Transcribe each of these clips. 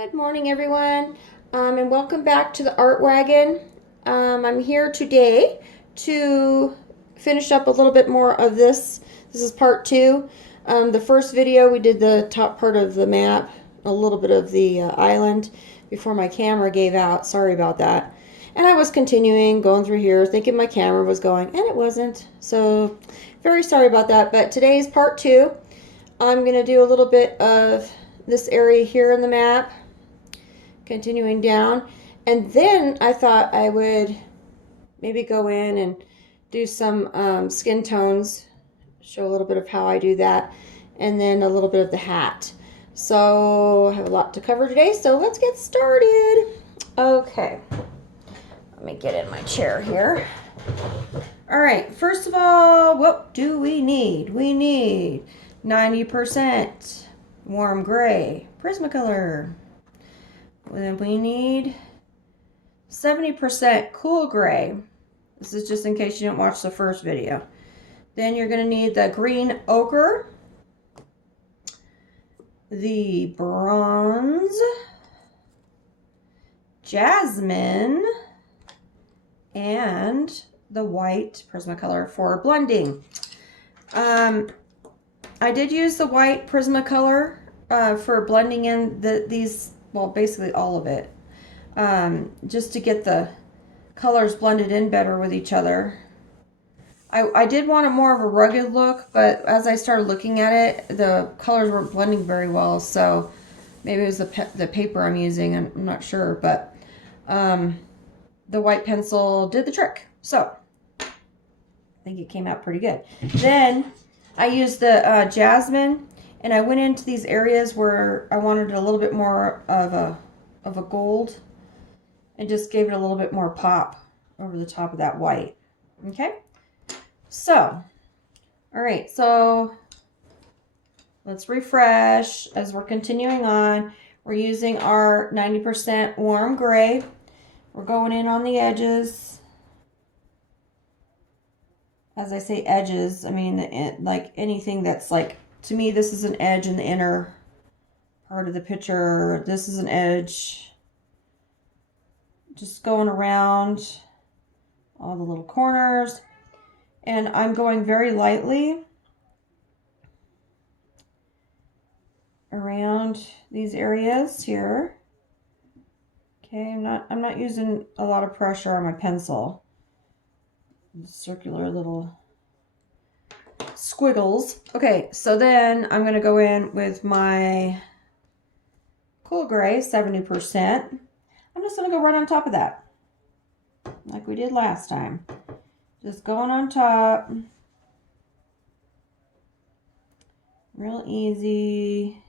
Good morning, everyone, and welcome back to the Art Wagon. I'm here today to finish up a little bit more of this. This is part two. The first video, we did the top part of the map, a little bit of the island before my camera gave out. Sorry about that. And I was continuing, going through here, thinking my camera was going, and it wasn't. So, very sorry about that. But today's part two. I'm going to do a little bit of this area here in the map, continuing down, and then I thought I would maybe go in and do some skin tones, show a little bit of how I do that, and then a little bit of the hat. So I have a lot to cover today, so let's get started. Okay, let me get in my chair here. All right, first of all, what do we need? We need 90% warm gray Prismacolor. Then we need 70% cool gray. This is just in case you didn't watch the first video. Then you're going to need the green ochre, the bronze, jasmine, and the white Prismacolor for blending. I did use the white Prismacolor for blending in these, well, basically all of it, just to get the colors blended in better with each other. I did want a more of a rugged look, but as I started looking at it, the colors weren't blending very well, so maybe it was the paper I'm using, I'm not sure, but the white pencil did the trick, so I think it came out pretty good. Then I used the jasmine, and I went into these areas where I wanted a little bit more of a gold, and just gave it a little bit more pop over the top of that white. Okay, so all right, so let's refresh as we're continuing on. We're using our 90% warm gray. We're going in on the edges. As I say edges, I mean like anything that's like, to me, this is an edge in the inner part of the picture. This is an edge. Just going around all the little corners. And I'm going very lightly around these areas here. Okay, I'm not using a lot of pressure on my pencil. Circular little squiggles. Okay, so then I'm going to go in with my cool gray, 70%. I'm just going to go right on top of that, like we did last time. Just going on top. Real easy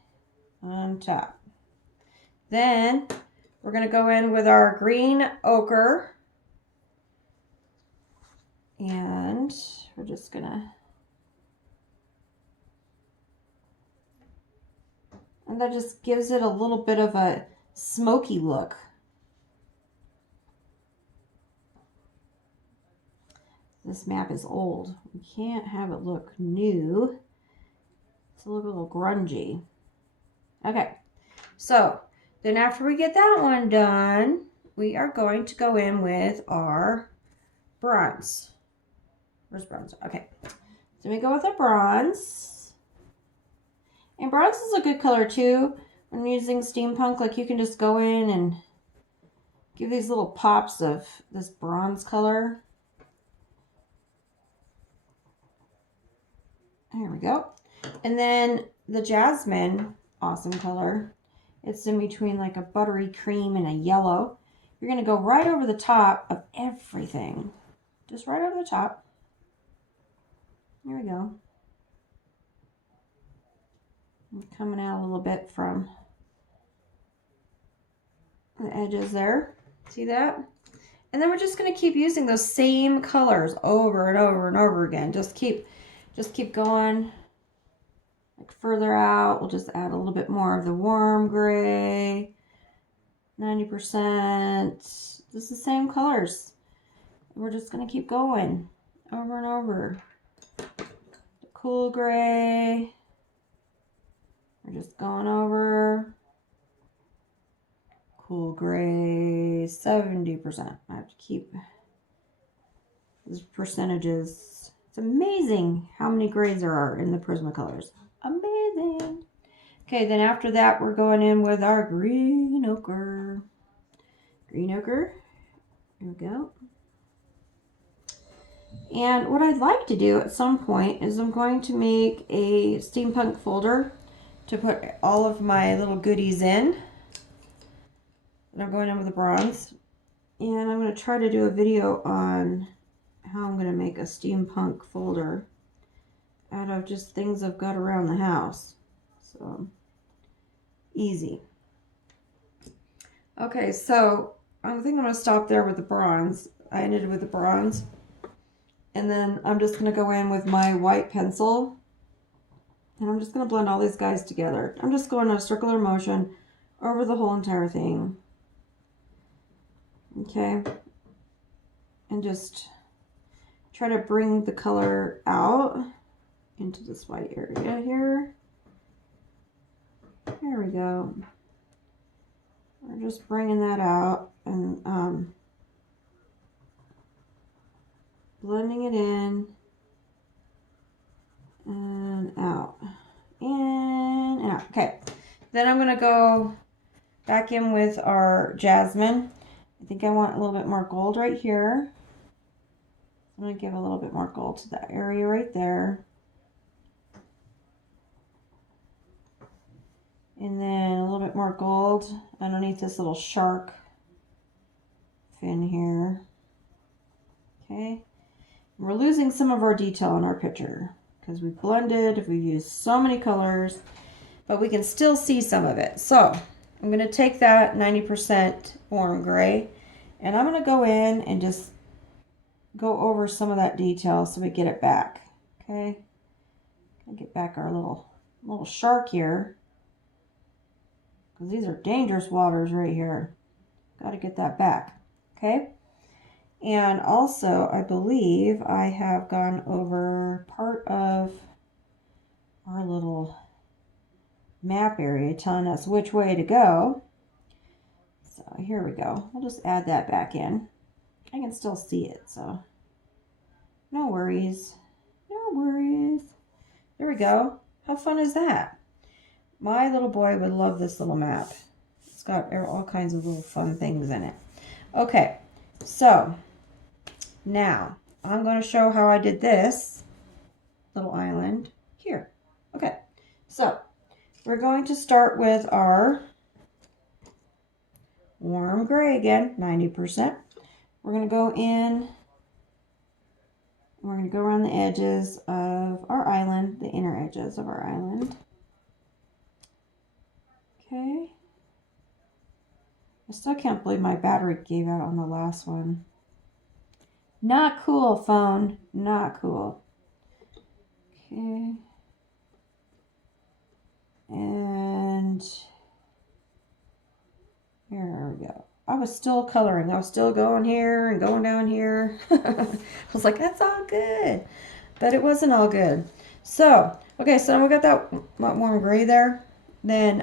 on top. Then we're going to go in with our green ochre. And we're just going to, and that just gives it a little bit of a smoky look. This map is old. We can't have it look new. It's a little grungy. Okay, so then after we get that one done, we are going to go in with our bronze. Where's bronze? Okay, so we go with a bronze. And bronze is a good color too. When using steampunk, like you can just go in and give these little pops of this bronze color. There we go. And then the jasmine, awesome color. It's in between like a buttery cream and a yellow. You're going to go right over the top of everything. Just right over the top. There we go. I'm coming out a little bit from the edges there. See that? And then we're just going to keep using those same colors over and over and over again. Just keep going like further out. We'll just add a little bit more of the warm gray. 90%. Just the same colors. We're just going to keep going over and over. The cool gray. We're just going over. cool gray, 70%. I have to keep these percentages. It's amazing how many grays there are in the Prismacolors. Amazing. Okay, then after that, we're going in with our green ochre. Green ochre. There we go. And what I'd like to do at some point is I'm going to make a steampunk folder to put all of my little goodies in. And I'm going in with the bronze. And I'm going to try to do a video on how I'm going to make a steampunk folder out of just things I've got around the house. So, easy. Okay, so I think I'm going to stop there with the bronze. I ended with the bronze. And then I'm just going to go in with my white pencil. And I'm just going to blend all these guys together. I'm just going in a circular motion over the whole entire thing. Okay. And just try to bring the color out into this white area here. There we go. We're just bringing that out and blending it in and out and out. Okay, then I'm going to go back in with our jasmine. I think I want a little bit more gold right here. I'm going to give a little bit more gold to that area right there. And then a little bit more gold underneath this little shark fin here. Okay. We're losing some of our detail in our picture because we've blended, we've used so many colors, but we can still see some of it. So I'm going to take that 90% warm gray and I'm going to go in and just go over some of that detail so we get it back. Okay. Get back our little shark here because these are dangerous waters right here. Got to get that back. Okay. And also, I believe I have gone over part of our little map area telling us which way to go. So here we go. We'll just add that back in. I can still see it, so no worries. No worries. There we go. How fun is that? My little boy would love this little map. It's got all kinds of little fun things in it. Okay, so now, I'm going to show how I did this little island here. Okay, so we're going to start with our warm gray again, 90%. We're going to go in, we're going to go around the edges of our island, the inner edges of our island. Okay. I still can't believe my battery gave out on the last one. Not cool, phone. Not cool. Okay. And here we go. I was still coloring. I was still going here and going down here. I was like, that's all good. But it wasn't all good. So, okay, so we got that warm gray there. Then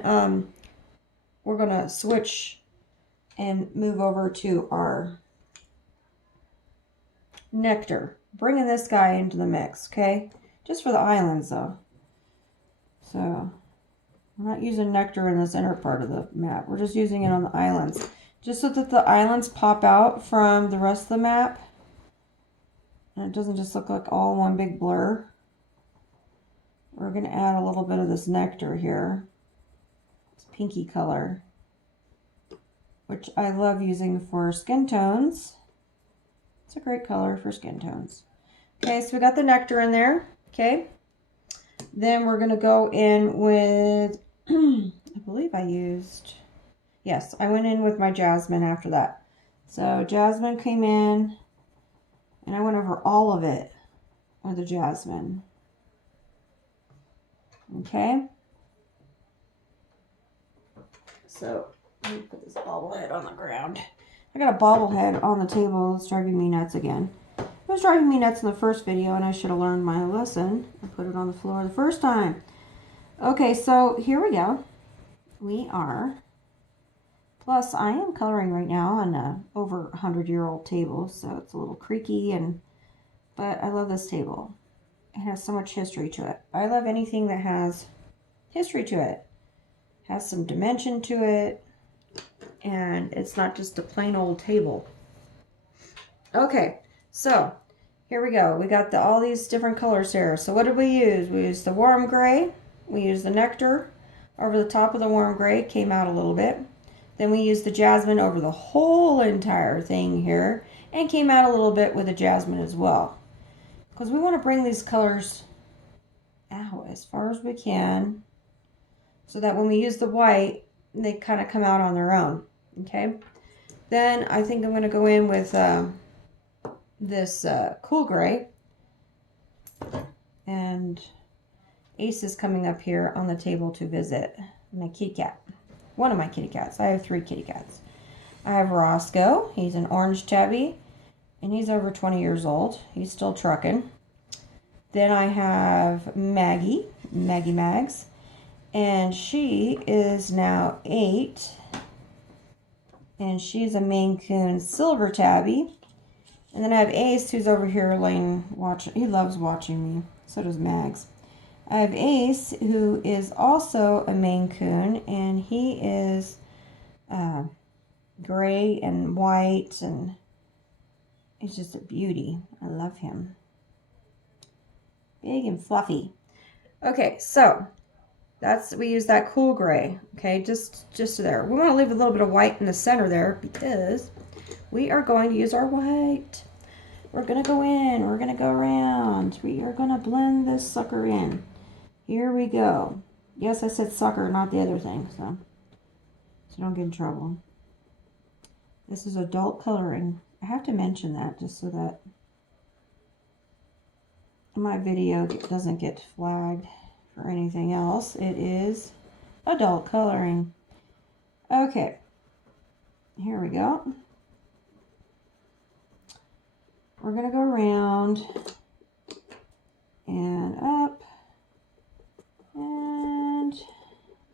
we're going to switch and move over to our nectar, bringing this guy into the mix, okay? Just for the islands, though. So, we're not using nectar in this inner part of the map. We're just using it on the islands. Just so that the islands pop out from the rest of the map. And it doesn't just look like all one big blur. We're going to add a little bit of this nectar here. This pinky color. Which I love using for skin tones. It's a great color for skin tones. Okay, so we got the nectar in there. Okay. Then we're going to go in with, I believe I used, yes, I went in with my jasmine after that. So jasmine came in, and I went over all of it with the jasmine. Okay. So let me put this bobblehead on the ground. I got a bobblehead on the table. It's driving me nuts again. It was driving me nuts in the first video, and I should have learned my lesson and put it on the floor the first time. Okay, so here we go. We are Plus, I am coloring right now on a over 100-year-old table, so it's a little creaky, but I love this table. It has so much history to it. I love anything that has history to it. Has some dimension to it, and it's not just a plain old table. Okay, so here we go. We got all these different colors here. So what did we use? We used the warm gray. We used the nectar over the top of the warm gray. Came out a little bit. Then we used the jasmine over the whole entire thing here. And came out a little bit with the jasmine as well. Because we want to bring these colors out as far as we can. So that when we use the white, they kind of come out on their own. Okay. Then I think I'm going to go in with this cool gray. And Ace is coming up here on the table to visit my kitty cat. One of my kitty cats. I have 3 kitty cats. I have Roscoe. He's an orange tabby. And he's over 20 years old. He's still trucking. Then I have Maggie Mags. And she is now 8. And she's a Maine Coon silver tabby. And then I have Ace, who's over here laying watching. He loves watching me. So does Mags. I have Ace, who is also a Maine Coon, and he is gray and white, and he's just a beauty. I love him. Big and fluffy. Okay, so we use that cool gray. Okay, just there. We want to leave a little bit of white in the center there because we are going to use our white. We're going to go in. We're going to go around. We are going to blend this sucker in. Here we go. Yes, I said sucker, not the other thing, so don't get in trouble. This is adult coloring. I have to mention that just so that my video doesn't get flagged for anything else. It is adult coloring. Okay, here we go. We're going to go around and up and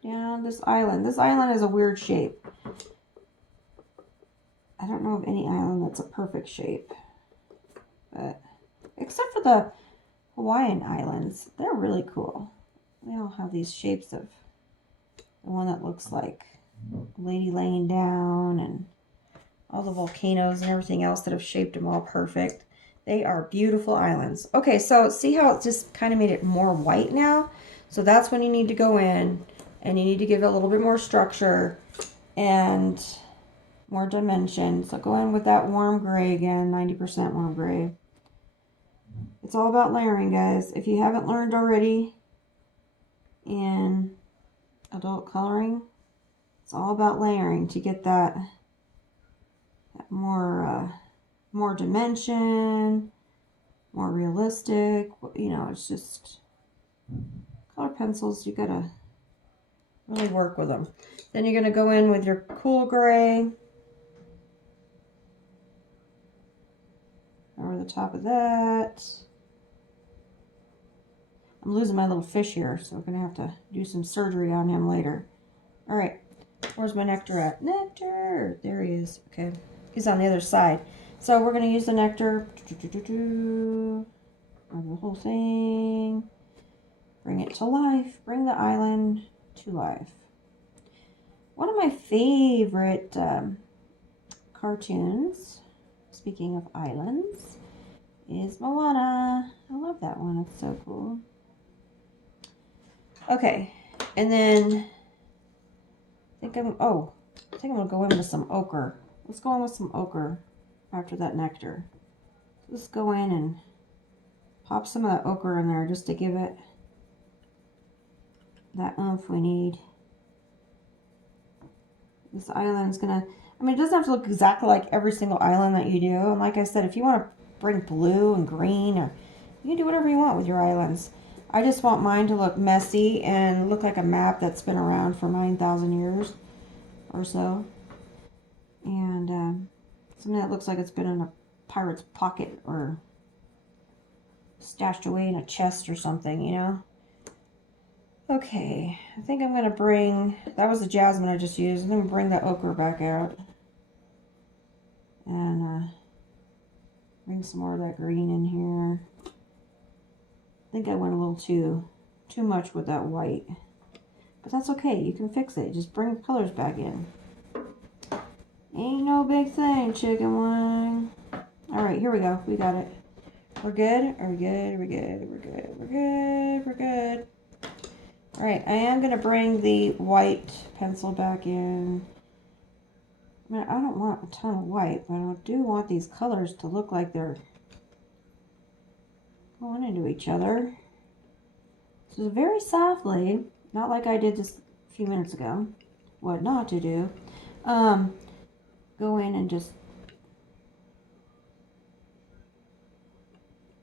down this island. This island is a weird shape. I don't know of any island that's a perfect shape, but except for the Hawaiian islands, they're really cool. They all have these shapes of the one that looks like a lady laying down and all the volcanoes and everything else that have shaped them all perfect. They are beautiful islands. Okay, so see how it just kind of made it more white now? So that's when you need to go in and you need to give it a little bit more structure and more dimension. So go in with that warm gray again, 90% warm gray. It's all about layering, guys. If you haven't learned already in adult coloring, it's all about layering to get that more dimension, more realistic. You know, it's just color pencils. You gotta really work with them. Then you're gonna go in with your cool gray over the top of that. I'm losing my little fish here, so we're gonna have to do some surgery on him later. All right, where's my nectar at? Nectar, there he is. Okay, he's on the other side. So we're gonna use the nectar over the whole thing. Bring it to life. Bring the island to life. One of my favorite cartoons, speaking of islands, is Moana. I love that one. It's so cool. Okay, and then I think I'm gonna go in with some ochre. Let's go in with some ochre after that nectar. Let's go in and pop some of that ochre in there just to give it that oomph we need. This island's gonna, I mean, it doesn't have to look exactly like every single island that you do. And like I said, if you want to bring blue and green, or you can do whatever you want with your islands. I just want mine to look messy and look like a map that's been around for 9,000 years or so. And something that looks like it's been in a pirate's pocket or stashed away in a chest or something, you know? Okay, I think I'm going to bring, that was the jasmine I just used. I'm going to bring the ochre back out. And bring some more of that green in here. I think I went a little too much with that white. But that's okay, you can fix it. Just bring the colors back in. Ain't no big thing, chicken wing. Alright, here we go. We got it. We're good? Are we good? We're good. We're good. We're good. We're good. Alright, I am going to bring the white pencil back in. I mean, I don't want a ton of white, but I do want these colors to look like they're going into each other. So very softly, not like I did just a few minutes ago, what not to do, go in and just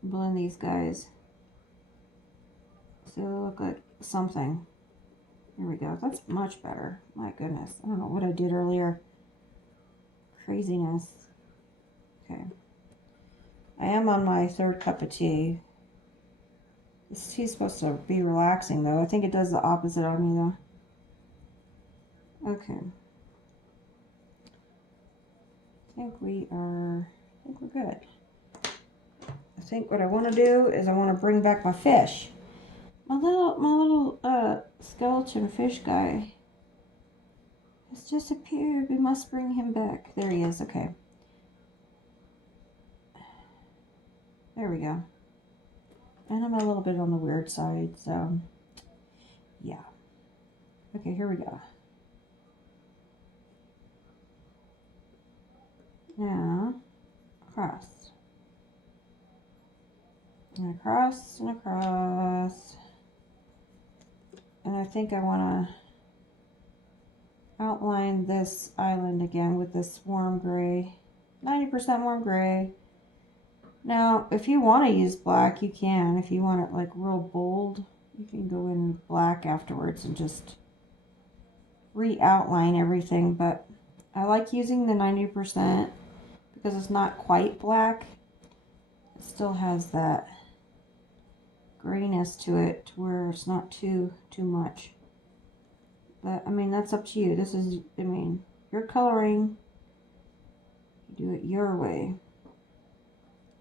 blend these guys so they look like something. Here we go. That's much better. My goodness. I don't know what I did earlier. Craziness. Okay. I am on my third cup of tea. This tea's supposed to be relaxing, though. I think it does the opposite on me, though. Okay. I think we're good. I think what I want to do is I want to bring back my fish. My little skeleton fish guy has disappeared. We must bring him back. There he is. Okay. There we go. And I'm a little bit on the weird side, so yeah. Okay, here we go. Now, across. And across and across. And I think I want to outline this island again with this warm gray. 90% warm gray. Now, if you want to use black, you can. If you want it like real bold, you can go in with black afterwards and just re-outline everything. But I like using the 90% because it's not quite black. It still has that grayness to it to where it's not too much. But, I mean, that's up to you. This is, I mean, you're coloring. You do it your way.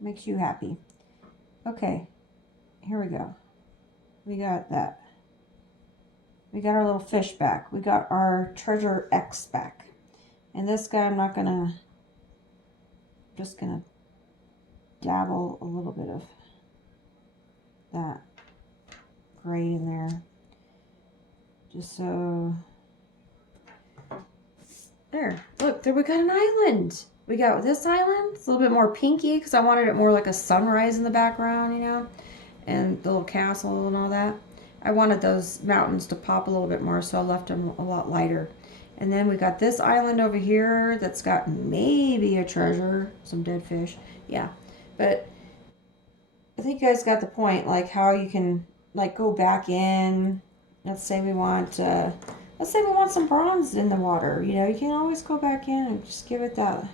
Makes you happy. Okay, here we go. We got that. We got our little fish back. We got our treasure X back. And this guy, I'm not gonna, just gonna dabble a little bit of that gray in there. Just so, there, look, there we got an island. We got this island. It's a little bit more pinky because I wanted it more like a sunrise in the background, you know, and the little castle and all that. I wanted those mountains to pop a little bit more, so I left them a lot lighter. And then we got this island over here that's got maybe a treasure, some dead fish. Yeah, but I think you guys got the point, like how you can like go back in. Let's say we want some bronze in the water. You know, you can always go back in and just give it that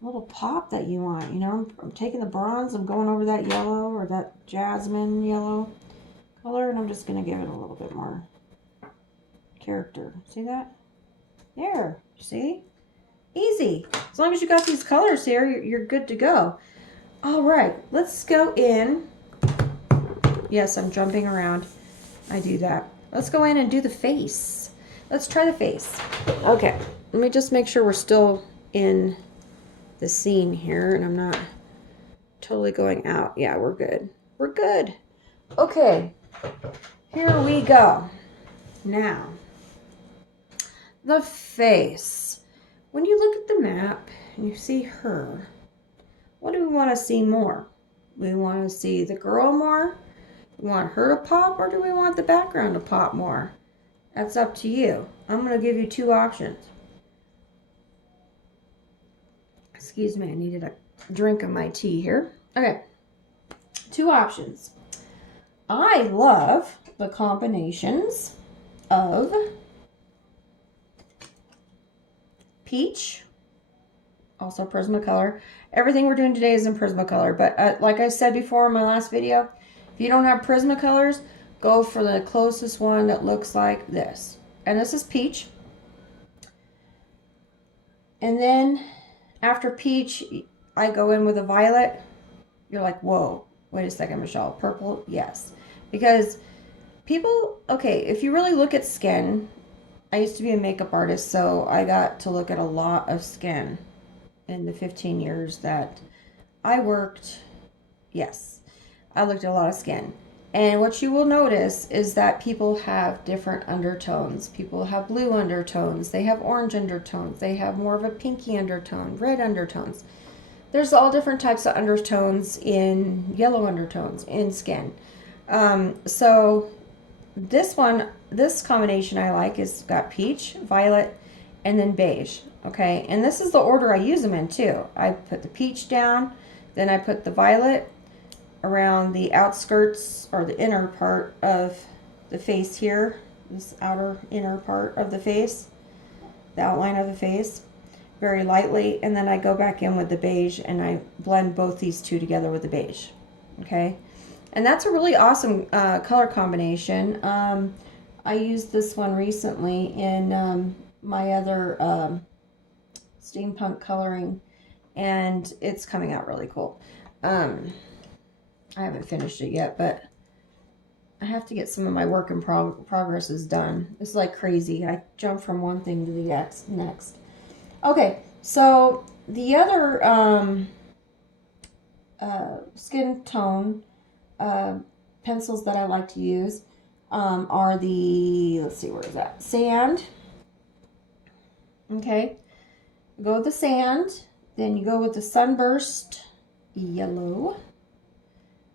little pop that you want. You know, I'm taking the bronze, I'm going over that yellow or that jasmine yellow color, and I'm just going to give it a little bit more character. See that? There. See? Easy. As long as you got these colors here, you're good to go. All right. Let's go in. Yes, I'm jumping around. I do that. Let's go in and do the face. Let's try the face. Okay. Let me just make sure we're still in the scene here and I'm not totally going out. Yeah, we're good. We're good. Okay. Here we go. Now, the face. When you look at the map and you see her, what do we want to see more? We want to see the girl more? We want her to pop, or do we want the background to pop more? That's up to you. I'm going to give you two options. Excuse me, I needed a drink of my tea here. Okay, two options. I love the combinations of peach, also Prismacolor. Everything we're doing today is in Prismacolor, but like I said before in my last video, if you don't have Prismacolors, go for the closest one that looks like this. And this is peach. And then after peach, I go in with a violet. You're like, whoa, wait a second, Michelle. Purple? Yes. Because people, okay, if you really look at skin, I used to be a makeup artist, so I got to look at a lot of skin in the 15 years that I worked. Yes, I looked at a lot of skin. And what you will notice is that people have different undertones. People have blue undertones. They have orange undertones. They have more of a pinky undertone, red undertones. There's all different types of undertones in yellow undertones in skin. So this one, this combination I like is got peach, violet, and then beige. Okay, and this is the order I use them in too. I put the peach down, then I put the violet around the outskirts or the inner part of the face here, this outer inner part of the face, the outline of the face, very lightly, and then I go back in with the beige and I blend both these two together with the beige. Okay, and that's a really awesome color combination. I used this one recently in my other steampunk coloring, and it's coming out really cool. I haven't finished it yet, but I have to get some of my work in progresses done. It's like crazy. I jump from one thing to the next. Okay, so the other skin tone pencils that I like to use are the, let's see, where is that? Sand. Okay, go with the sand, then you go with the sunburst yellow.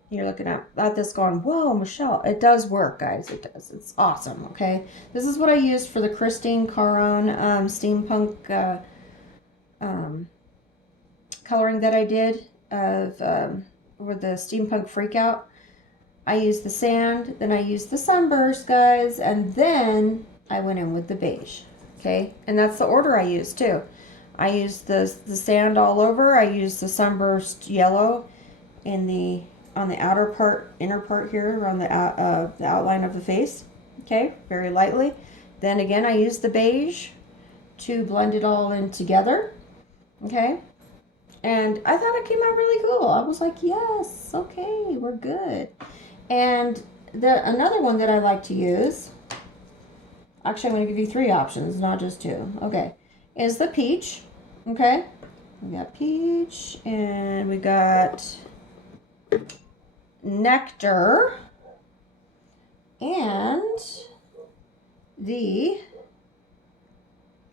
You're looking at this going, whoa, Michelle, it does work, guys. It does. It's awesome, okay? This is what I used for the Christine Caron steampunk coloring that I did of with the steampunk freakout. I used the sand, then I used the sunburst, guys, and then I went in with the beige, okay? And that's the order I used, too. I used the sand all over. I used the sunburst yellow on the outer part, inner part here, around the outline of the face, okay, very lightly. Then again, I used the beige to blend it all in together, okay. And I thought it came out really cool. I was like, yes, okay, we're good. And another one that I like to use, actually I'm going to give you 3 options, not just 2, okay, is the peach, okay. We got peach, and we got nectar, and the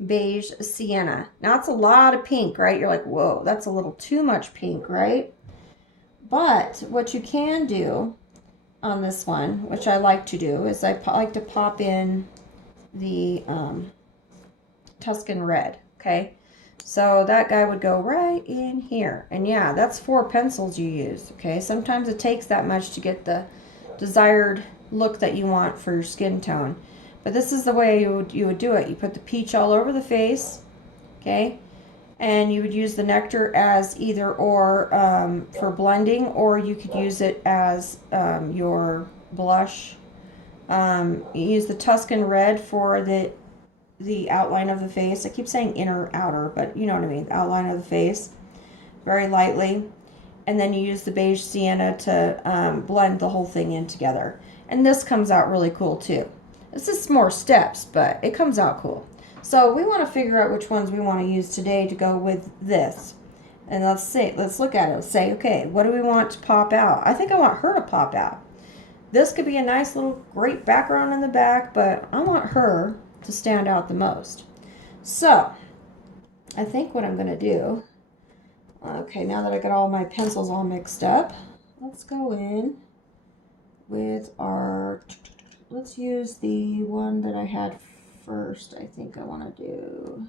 beige sienna. Now it's a lot of pink, right? You're like, whoa, that's a little too much pink, right? But what you can do on this one, which I like to do, is I like to pop in the Tuscan red, okay? So that guy would go right in here. And yeah, that's 4 pencils you use, okay? Sometimes it takes that much to get the desired look that you want for your skin tone. But this is the way you would do it. You put the peach all over the face, okay? And you would use the nectar as either or for blending, or you could use it as your blush. You use the Tuscan red for the outline of the face. I keep saying inner, outer, but you know what I mean. The outline of the face, very lightly. And then you use the beige sienna to blend the whole thing in together. And this comes out really cool too. It's just more steps, but it comes out cool. So we want to figure out which ones we want to use today to go with this. And let's look at it. Let's say, okay, what do we want to pop out? I think I want her to pop out. This could be a nice little great background in the back, but I want her to stand out the most. So I think what I'm going to do, okay, now that I got all my pencils all mixed up, let's go in with our, let's use the one that I had first. I think I want to do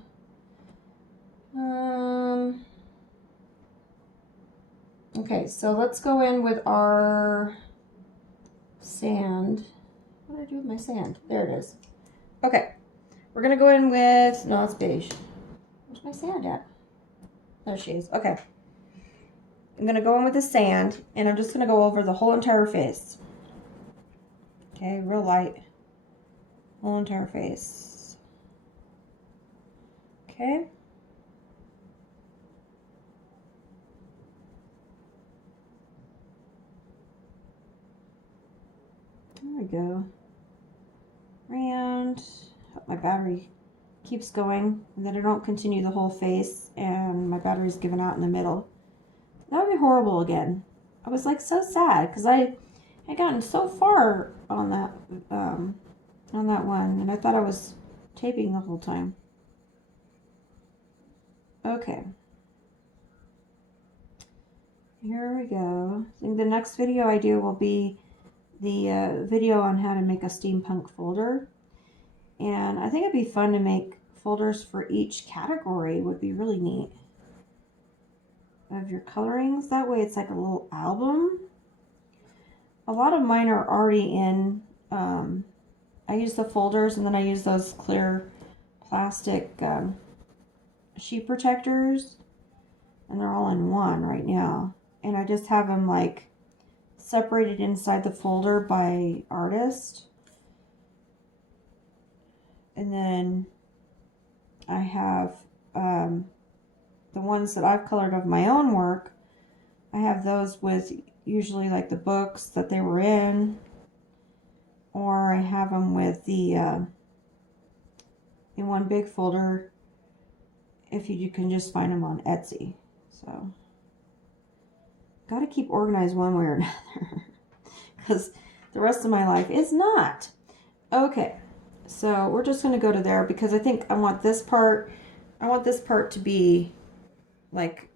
okay, so let's go in with our sand. What did I do with my sand? There it is. Okay, we're gonna go in with, no, it's beige. Where's my sand at? There she is. Okay, I'm gonna go in with the sand, and I'm just gonna go over the whole entire face. Okay, real light. Whole entire face. Okay. There we go. And hope my battery keeps going and that I don't continue the whole face and my battery's given out in the middle. That would be horrible again. I was like so sad because I had gotten so far on that one and I thought I was taping the whole time. Okay. Here we go. I think the next video I do will be the video on how to make a steampunk folder. And I think it'd be fun to make folders for each category. Would be really neat. Of your colorings. That way it's like a little album. A lot of mine are already in. I use the folders and then I use those clear plastic sheet protectors. And they're all in one right now. And I just have them like separated inside the folder by artist. And then I have the ones that I've colored of my own work. I have those with usually like the books that they were in. Or I have them with the in one big folder if you can just find them on Etsy. So, got to keep organized one way or another because the rest of my life is not. Okay. So we're just going to go to there because I think I want this part to be like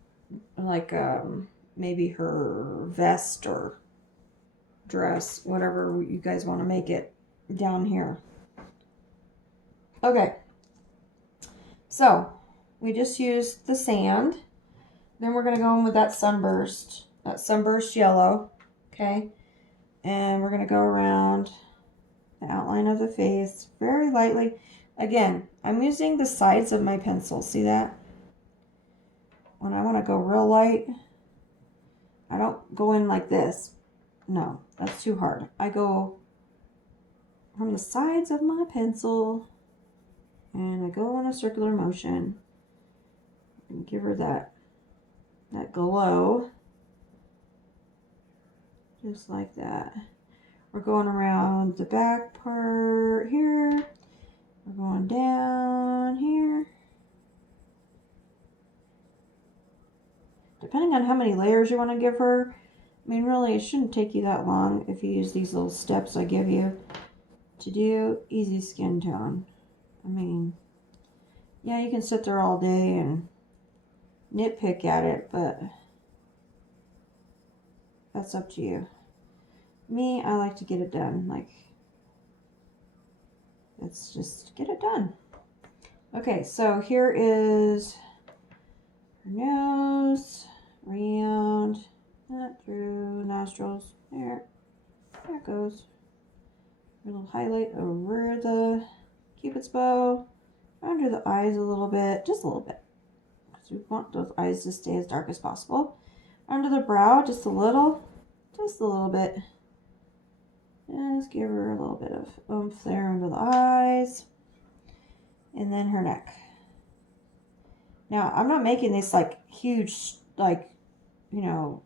maybe her vest or dress, whatever you guys want to make it down here. Okay. So we just used the sand. Then we're going to go in with that sunburst yellow. Okay. And we're going to go around the outline of the face very lightly. Again, I'm using the sides of my pencil. See that? When I want to go real light, I don't go in like this. No, that's too hard. I go from the sides of my pencil and I go in a circular motion and give her that glow. Just like that. We're going around the back part here. We're going down here. Depending on how many layers you want to give her. I mean, really, it shouldn't take you that long if you use these little steps I give you to do easy skin tone. I mean, yeah, you can sit there all day and nitpick at it, but that's up to you. Me, I like to get it done. Like, let's just get it done. Okay, so here is her nose, round, that through nostrils. There it goes. A little highlight over the Cupid's bow, under the eyes a little bit, just a little bit, because we want those eyes to stay as dark as possible. Under the brow, just a little bit. Just give her a little bit of oomph there under the eyes. And then her neck. Now, I'm not making these like huge, like, you know,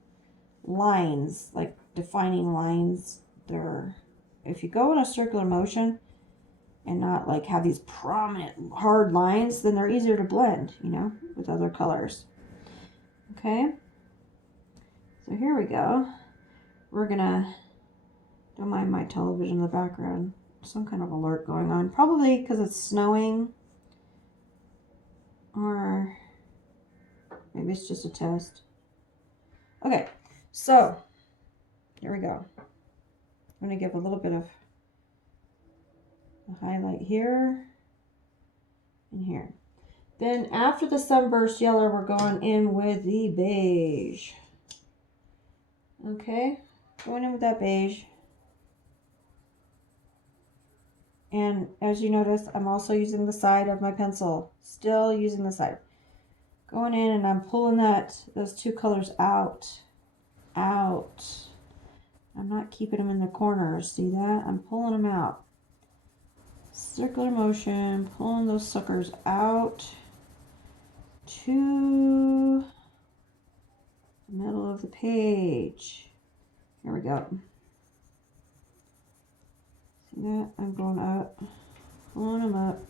lines, like defining lines. They're, if you go in a circular motion and not like have these prominent hard lines, then they're easier to blend, you know, with other colors. Okay. So here we go. We're gonna, don't mind my television in the background. Some kind of alert going on. Probably because it's snowing. Or maybe it's just a test. Okay, so here we go. I'm going to give a little bit of a highlight here and here. Then after the sunburst yellow, we're going in with the beige. Okay, going in with that beige. And as you notice, I'm also using the side of my pencil. Still using the side. Going in and I'm pulling those two colors out. I'm not keeping them in the corners. See that? I'm pulling them out. Circular motion, pulling those suckers out to the middle of the page. Here we go. See that? I'm going up, pulling them up.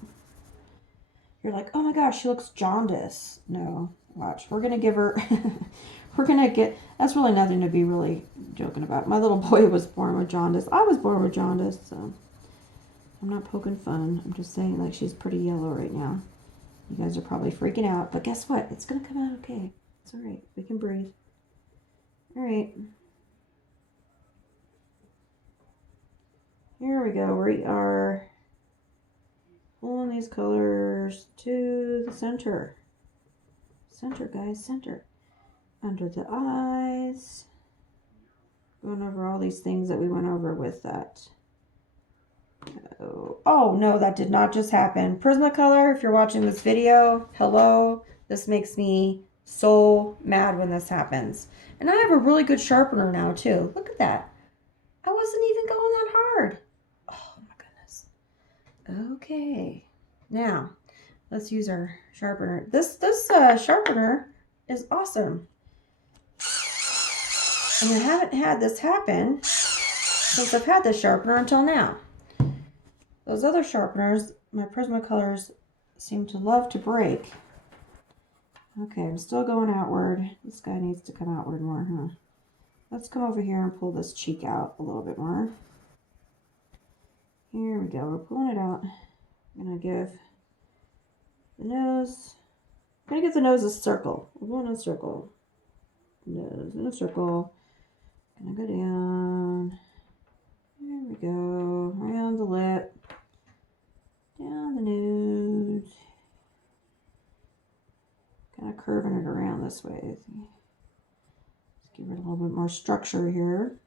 You're like, oh my gosh, she looks jaundiced. No, watch. We're going to give her, we're going to get, that's really nothing to be really joking about. My little boy was born with jaundice. I was born with jaundice, so I'm not poking fun. I'm just saying, like, she's pretty yellow right now. You guys are probably freaking out, but guess what? It's going to come out okay. It's all right. We can breathe. All right. Here we go. We are pulling these colors to the center. Center, guys, center. Under the eyes. Going over all these things that we went over with that. Oh, no, that did not just happen. Prismacolor, if you're watching this video, hello. This makes me so mad when this happens. And I have a really good sharpener now, too. Look at that. I wasn't even going that hard. Oh, my goodness. Okay. Now, let's use our sharpener. This sharpener is awesome. And I haven't had this happen since I've had this sharpener until now. Those other sharpeners, my Prismacolors, seem to love to break. Okay, I'm still going outward. This guy needs to come outward more, huh? Let's come over here and pull this cheek out a little bit more. Here we go. We're pulling it out. I'm going to give the nose, I'm going to give the nose a circle. We're going in a circle. Nose in a circle. Going to go down. There we go. Around the lip. Down the nose. Kind of curving it around this way. Let's give it a little bit more structure here.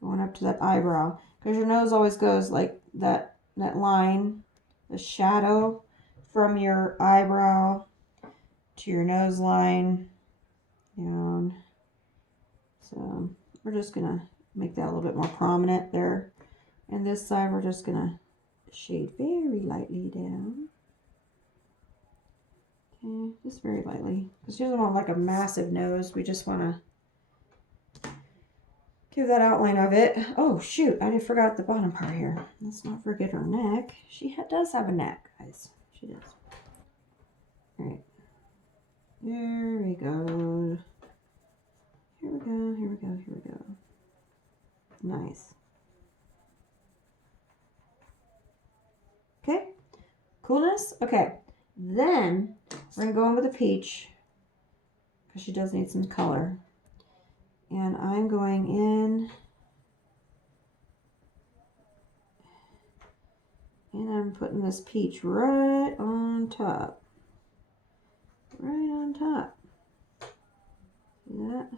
Going up to that eyebrow. Because your nose always goes like that line, the shadow from your eyebrow to your nose line down. So we're just going to make that a little bit more prominent there. And this side we're just going to shade very lightly down. Okay, just very lightly. Because she doesn't want like a massive nose. We just want to give that outline of it. Oh shoot, I forgot the bottom part here. Let's not forget her neck. She does have a neck, guys. She does. Alright. There we go. Here we go, here we go, here we go. Nice. Okay. Coolness. Okay. Then we're going to go in with a peach because she does need some color. And I'm going in and I'm putting this peach right on top. Right on top. See that?